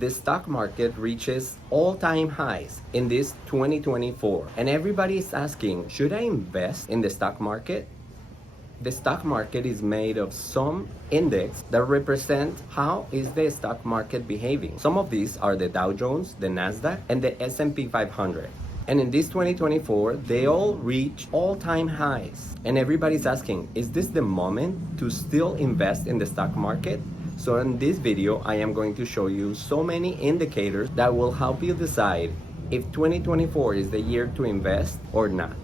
the stock market reaches all-time highs in this 2024. And everybody is asking, should I invest in the stock market? The stock market is made of some index that represent how is the stock market behaving. Some of these are the Dow Jones, the Nasdaq, and the S&P 500. And in this 2024, they all reach all-time highs. And everybody's asking, is this the moment to still invest in the stock market? So in this video, I am going to show you so many indicators that will help you decide if 2024 is the year to invest or not.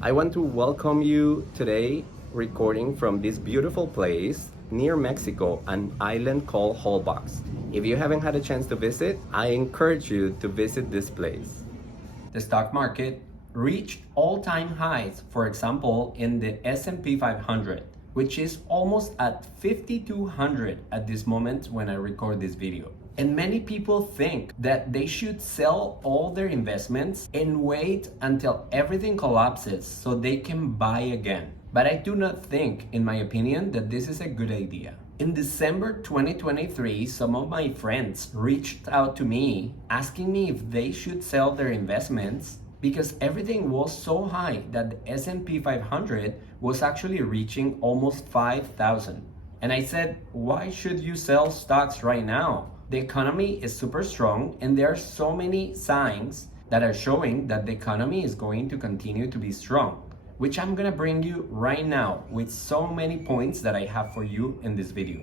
I want to welcome you today, recording from this beautiful place near Mexico, an island called Holbox. If you haven't had a chance to visit, I encourage you to visit this place. The stock market reached all-time highs, for example, in the S&P 500, which is almost at 5,200 at this moment when I record this video. And many people think that they should sell all their investments and wait until everything collapses so they can buy again. But I do not think, in my opinion, that this is a good idea. In December 2023, some of my friends reached out to me asking me if they should sell their investments because everything was so high that the S&P 500 was actually reaching almost 5,000. And I said, why should you sell stocks right now? The economy is super strong and there are so many signs that are showing that the economy is going to continue to be strong, which I'm gonna bring you right now with so many points that I have for you in this video.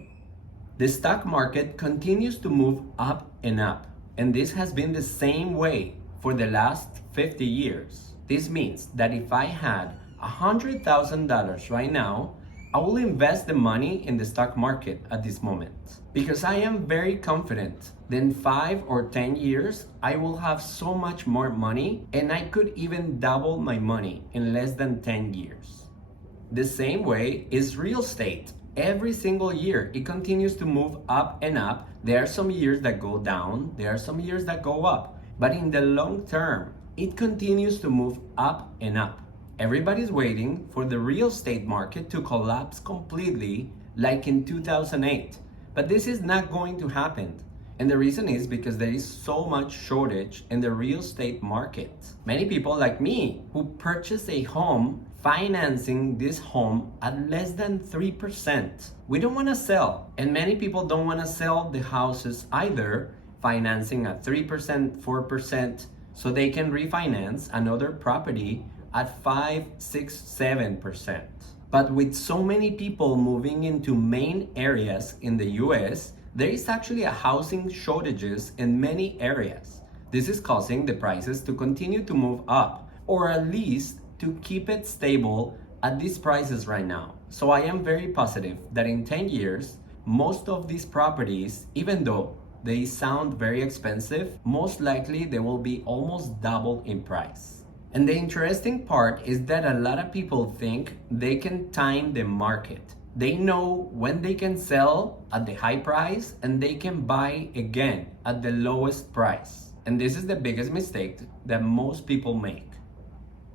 The stock market continues to move up, and this has been the same way for the last 50 years. This means that if I had $100,000 right now, I will invest the money in the stock market at this moment because I am very confident that in 5 or 10 years, I will have so much more money and I could even double my money in less than 10 years. The same way is real estate. Every single year, it continues to move up and up. There are some years that go down, there are some years that go up, but in the long term, it continues to move up and up. Everybody's waiting for the real estate market to collapse completely like in 2008. But this is not going to happen. And the reason is because there is so much shortage in the real estate market. Many people like me who purchase a home financing this home at less than 3%. We don't want to sell. And many people don't want to sell the houses either, financing at 3%, 4%, so they can refinance another property at 5, 6, 7%. But with so many people moving into main areas in the US, there is actually a housing shortages in many areas. This is causing the prices to continue to move up, or at least to keep it stable at these prices right now. So I am very positive that in 10 years, most of these properties, even though they sound very expensive, most likely they will be almost double in price. And the interesting part is that a lot of people think they can time the market. They know when they can sell at the high price and they can buy again at the lowest price. And this is the biggest mistake that most people make.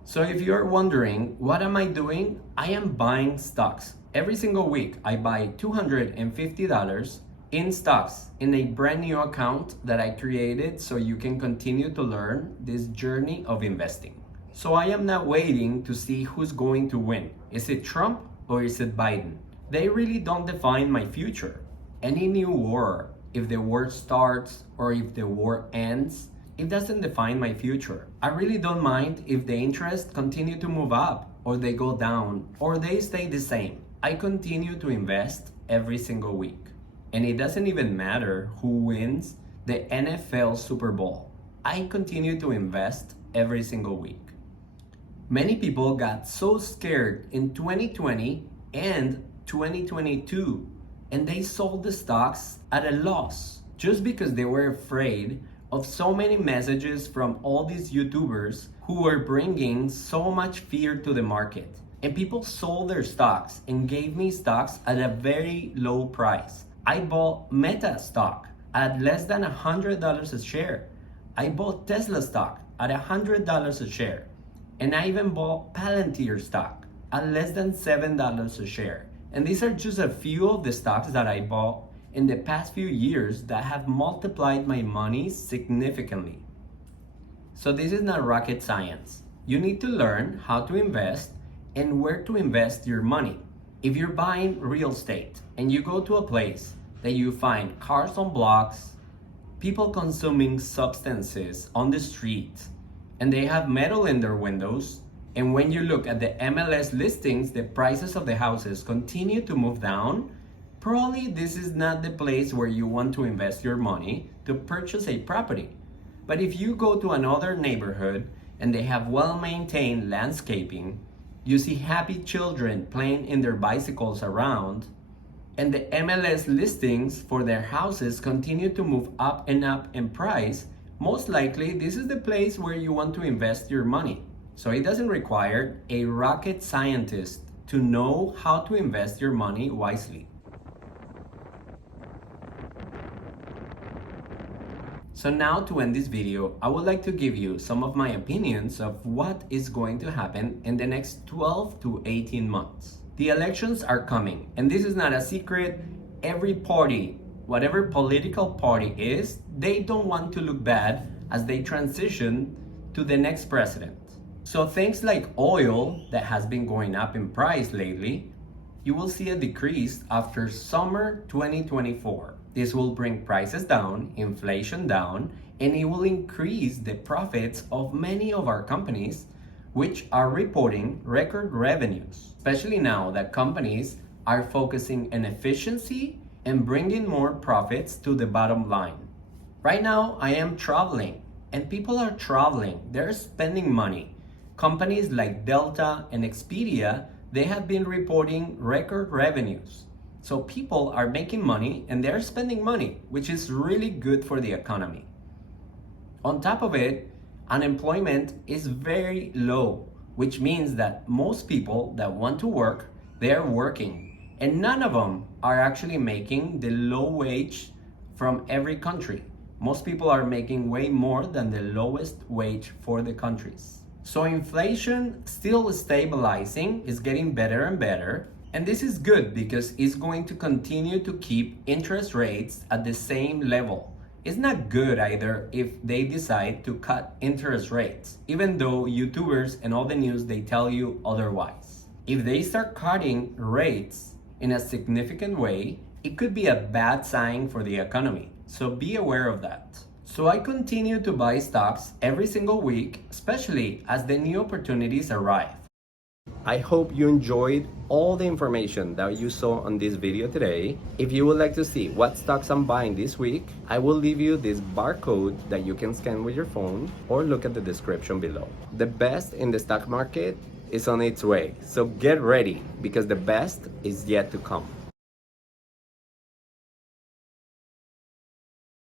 So if you're wondering, what am I doing? I am buying stocks. Every single week, I buy $250 in stocks in a brand new account that I created so you can continue to learn this journey of investing. So I am not waiting to see who's going to win. Is it Trump or is it Biden? They really don't define my future. Any new war, if the war starts or if the war ends, it doesn't define my future. I really don't mind if the interest continue to move up or they go down or they stay the same. I continue to invest every single week. And it doesn't even matter who wins the NFL Super Bowl. I continue to invest every single week. Many people got so scared in 2020 and 2022 and they sold the stocks at a loss just because they were afraid of so many messages from all these YouTubers who were bringing so much fear to the market. And people sold their stocks and gave me stocks at a very low price. I bought Meta stock at less than $100 a share. I bought Tesla stock at $100 a share. And I even bought Palantir stock at less than $7 a share. And these are just a few of the stocks that I bought in the past few years that have multiplied my money significantly. So this is not rocket science. You need to learn how to invest and where to invest your money. If you're buying real estate and you go to a place that you find cars on blocks, people consuming substances on the street, and they have metal in their windows, and when you look at the MLS listings, the prices of the houses continue to move down, probably this is not the place where you want to invest your money to purchase a property. But if you go to another neighborhood and they have well-maintained landscaping, you see happy children playing in their bicycles around, and the MLS listings for their houses continue to move up in price, most likely this is the place where you want to invest your money. So it doesn't require a rocket scientist to know how to invest your money wisely. So now to end this video, I would like to give you some of my opinions of what is going to happen in the next 12 to 18 months. The elections are coming, and this is not a secret. Every party, whatever political party is, they don't want to look bad as they transition to the next president. So things like oil that has been going up in price lately, you will see a decrease after summer 2024. This will bring prices down, inflation down, and it will increase the profits of many of our companies which are reporting record revenues, especially now that companies are focusing on efficiency and bringing more profits to the bottom line. Right now, I am traveling, and people are traveling. They're spending money. Companies like Delta and Expedia, they have been reporting record revenues. So people are making money and they're spending money, which is really good for the economy. On top of it, unemployment is very low, which means that most people that want to work, they're working. And none of them are actually making the low wage from every country. Most people are making way more than the lowest wage for the countries. So inflation still stabilizing, is getting better and better. And this is good because it's going to continue to keep interest rates at the same level. It's not good either if they decide to cut interest rates, even though YouTubers and all the news, they tell you otherwise. If they start cutting rates in a significant way, it could be a bad sign for the economy. So be aware of that. So I continue to buy stocks every single week, especially as the new opportunities arrive. I hope you enjoyed all the information that you saw on this video today. If you would like to see what stocks I'm buying this week, I will leave you this barcode that you can scan with your phone or look at the description below. The best in the stock market is on its way, so get ready because the best is yet to come.